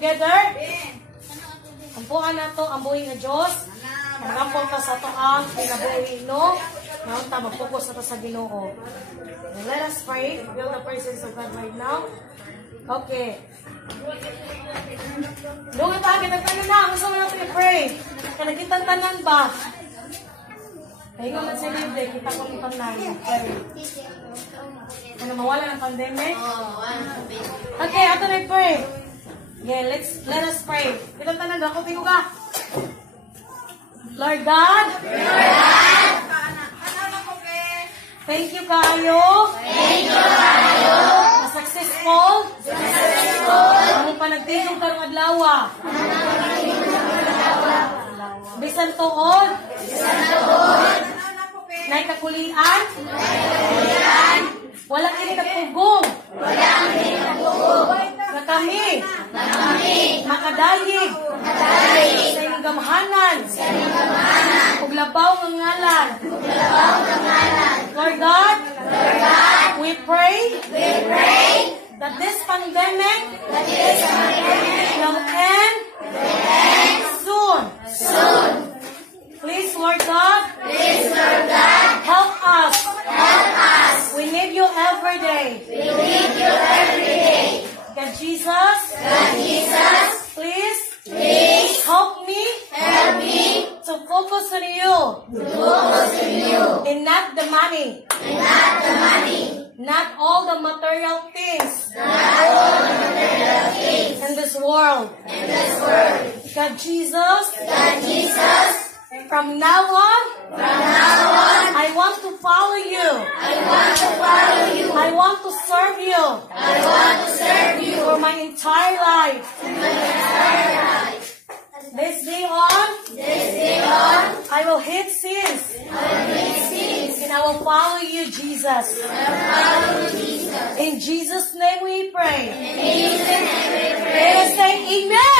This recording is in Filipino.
together. Ampuan na to, ang buhay nga Diyos. Nagampong ta sa to ang pinabuhi, no? Ngayon ta, mag-focus na to sa Ginoo. Let us pray. Feel the presence of God right now. Okay. Doon ita, kitang-tanan na. Gusto mo natin i-pray. Kaya kitang-tanan ba? Kaya nga man sa libre, kita ko kitang na. Ano, mawala ng pandemic? Okay, ato na i-pray. Yeah, let us pray. Kitang-tanan na. Ako tingko ka. Lord God. Thank you kayo. Successful. Ang panagtigong karong adlaw. Bisan tuod. Nay kakulian. Wala kini nagpugong. Na kami. Makadayig. Sa inyong gamhanan. Ug labaw ng ngalan. Lord God, we pray that this pandemic will end soon. Please, Lord God, help us. We need you every day. God Jesus, please help me to focus on you and not the money. Not all the material things in this world. God Jesus, from now on, I want to follow you. I want to serve you. For my entire life. This day on, I will hate sins. And I will follow you, Jesus. In Jesus' name we pray. Let us say amen.